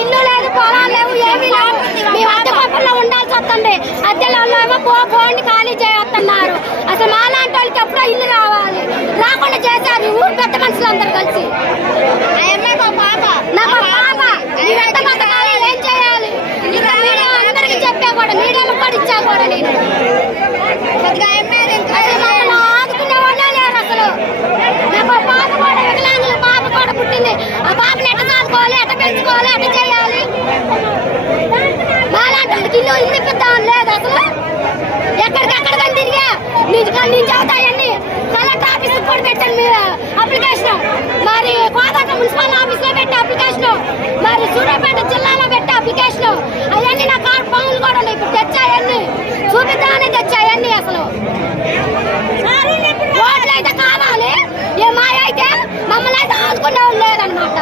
ఇల్లు లేదు, పొలాలు లేవు, ఏమీ లేవు. మేము అద్దె కొప్పల్లో ఉండాల్సి వస్తుంది. అద్దెలో పోండి ఖాళీ చేస్తున్నారు. అసలు మాలాంటి వాళ్ళకి ఎప్పుడో ఇల్లు రావాలి, రాకుండా చేశారు ఊరు పెద్ద మనుషులందరూ కలిసి. నాకు పాప ఎంత బతకాలి, ఏం చేయాలి? ఇంకా మీడియా అందరికి చెప్పా కూడా, మీడియాలో కూడా ఇచ్చా కూడా నేను. మమ్మల్ని ఆదుకునే వాళ్ళే లేరు అసలు. నాకు పాప కూడా వికలాంగులు పాప కూడా పుట్టింది. ఆ పాపని ఎట్ట చదువుకోవాలి, ఎట్ట పెంచుకోవాలి, ఎట్ట చేయాలి? మాలాంటి వాళ్ళకి ఇల్లు ఇప్పిద్దామని లేదు అసలు. ఎక్కడికెక్కడ తిరిగా నేను చదువుతాయన్ని కలెక్టర్ ఆఫీస్ కూడా పెట్టాను మీరు అప్లికేషన్, మరి కోదాట మున్సిపల్ ఆఫీస్ లో పెట్టి అప్లికేషన్, మరి సూర్యాపేట జిల్లాలో పెట్టి అప్లికేషన్. అవన్నీ నా కార్ పనులు కూడా ఇప్పుడు తెచ్చాయన్ని చూపిద్దామని తెచ్చాయన్ని. అసలు రోడ్లు అయితే కావాలి, ఏ మాయ అయితే మమ్మల్ని అయితే ఆదుకునే వాళ్ళు లేదనమాట.